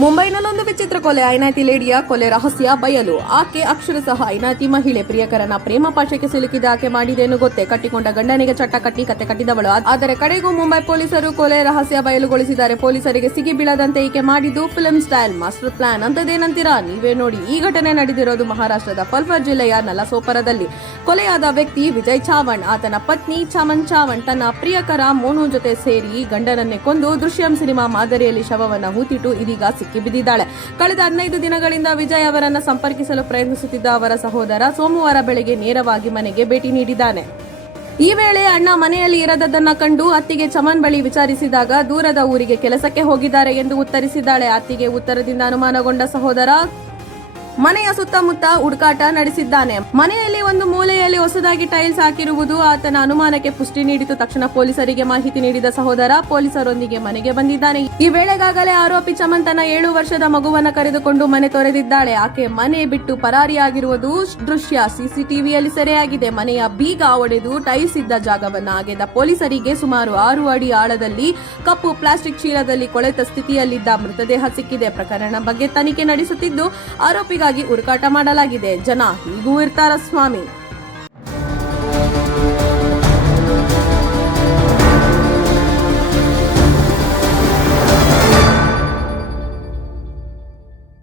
ಮುಂಬೈನಲ್ಲೊಂದು ವಿಚಿತ್ರ ಕೊಲೆ. ಐನಾತಿ ಲೇಡಿಯ ಕೊಲೆ ರಹಸ್ಯ ಬಯಲು. ಆಕೆ ಅಕ್ಷರಶಃ ಐನಾತಿ ಮಹಿಳೆ ಪ್ರಿಯಕರನ ಪ್ರೇಮ ಪಾಶಕ್ಕೆ ಸಿಲುಕಿದ ಆಕೆ ಮಾಡಿದೇನು ಗೊತ್ತೇ? ಕಟ್ಟಿಕೊಂಡ ಗಂಡನಿಗೆ ಚಟ್ಟ ಕಟ್ಟಿ ಕತೆ ಕಟ್ಟಿದವಳು. ಆದರೆ ಕಡೆಗೂ ಮುಂಬೈ ಪೊಲೀಸರು ಕೊಲೆ ರಹಸ್ಯ ಬಯಲುಗೊಳಿಸಿದ್ದಾರೆ. ಪೊಲೀಸರಿಗೆ ಸಿಗಿ ಬೀಳದಂತೆ ಈಕೆ ಮಾಡಿದ್ದು ಫಿಲ್ಮ್ ಸ್ಟೈಲ್, ಮಾಸ್ಟರ್ ಪ್ಲಾನ್ ಅಂತದೇನಂತೀರಾ? ನೀವೇ ನೋಡಿ. ಈ ಘಟನೆ ನಡೆದಿರೋದು ಮಹಾರಾಷ್ಟ್ರದ ಪಲ್ವರ್ ಜಿಲ್ಲೆಯ ನಲಸೋಪರದಲ್ಲಿ. ಕೊಲೆಯಾದ ವ್ಯಕ್ತಿ ವಿಜಯ್ ಚಾವಣ್. ಆತನ ಪತ್ನಿ ಚಮನ್ ಚಾವಣ್ ತನ್ನ ಪ್ರಿಯಕರ ಮೋನು ಜೊತೆ ಸೇರಿ ಗಂಡನನ್ನೇ ಕೊಂದು ದೃಶ್ಯಂ ಸಿನಿಮಾ ಮಾದರಿಯಲ್ಲಿ ಶವವನ್ನ ಹೂತಿಟ್ಟು ಇದೀಗ ಸಿಕ್ಕಿಬಿದ್ದಿದ್ದಾಳೆ ಕಳೆದ ಹದಿನೈದು ದಿನಗಳಿಂದ ವಿಜಯ್ ಅವರನ್ನ ಸಂಪರ್ಕಿಸಲು ಪ್ರಯತ್ನಿಸುತ್ತಿದ್ದ ಅವರ ಸಹೋದರ ಸೋಮವಾರ ಬೆಳಗ್ಗೆ ನೇರವಾಗಿ ಮನೆಗೆ ಭೇಟಿ ನೀಡಿದ್ದಾನೆ. ಈ ವೇಳೆ ಅಣ್ಣ ಮನೆಯಲ್ಲಿ ಇರದದನ್ನ ಕಂಡು ಅತ್ತಿಗೆ ಚಮನ್ ಬಳಿ ವಿಚಾರಿಸಿದಾಗ ದೂರದ ಊರಿಗೆ ಕೆಲಸಕ್ಕೆ ಹೋಗಿದ್ದಾರೆ ಎಂದು ಉತ್ತರಿಸಿದ್ದಾಳೆ. ಅತ್ತಿಗೆ ಉತ್ತರದಿಂದ ಅನುಮಾನಗೊಂಡ ಸಹೋದರ ಮನೆಯ ಸುತ್ತಮುತ್ತ ಹುಡುಕಾಟ ನಡೆಸಿದ್ದಾನೆ. ಮನೆಯಲ್ಲಿ ಒಂದು ಮೂಲೆಯಲ್ಲಿ ಹೊಸದಾಗಿ ಟೈಲ್ಸ್ ಹಾಕಿರುವುದು ಆತನ ಅನುಮಾನಕ್ಕೆ ಪುಷ್ಟಿ ನೀಡಿತು. ತಕ್ಷಣ ಪೊಲೀಸರಿಗೆ ಮಾಹಿತಿ ನೀಡಿದ ಸಹೋದರ ಪೊಲೀಸರೊಂದಿಗೆ ಮನೆಗೆ ಬಂದಿದ್ದಾನೆ. ಈ ವೇಳೆಗಾಗಲೇ ಆರೋಪಿ ಚಮನ್ ತನ್ನ ಏಳು ವರ್ಷದ ಮಗುವನ್ನ ಕರೆದುಕೊಂಡು ಮನೆ ತೊರೆದಿದ್ದಾಳೆ. ಆಕೆ ಮನೆ ಬಿಟ್ಟು ಪರಾರಿಯಾಗಿರುವುದು ದೃಶ್ಯ. ಸಿಸಿಟಿವಿಯಲ್ಲಿ ಸೆರೆಯಾಗಿದೆ. ಮನೆಯ ಬೀಗ ಒಡೆದು ಟೈಲ್ಸ್ ಇದ್ದ ಜಾಗವನ್ನ ಅಗೆದ ಪೊಲೀಸರಿಗೆ ಸುಮಾರು ಆರು ಅಡಿ ಆಳದಲ್ಲಿ ಕಪ್ಪು ಪ್ಲಾಸ್ಟಿಕ್ ಚೀಲದಲ್ಲಿ ಕೊಳೆತ ಸ್ಥಿತಿಯಲ್ಲಿದ್ದ ಮೃತದೇಹ ಸಿಕ್ಕಿದೆ. ಪ್ರಕರಣ ಬಗ್ಗೆ ತನಿಖೆ ನಡೆಸುತ್ತಿದ್ದು, ಆರೋಪಿಗಾಗಿ ಹುಡುಕಾಟ ಮಾಡಲಾಗಿದೆ. ಜನ ಹೀಗೂ ಇರ್ತಾರ ಸ್ವಾಮಿ.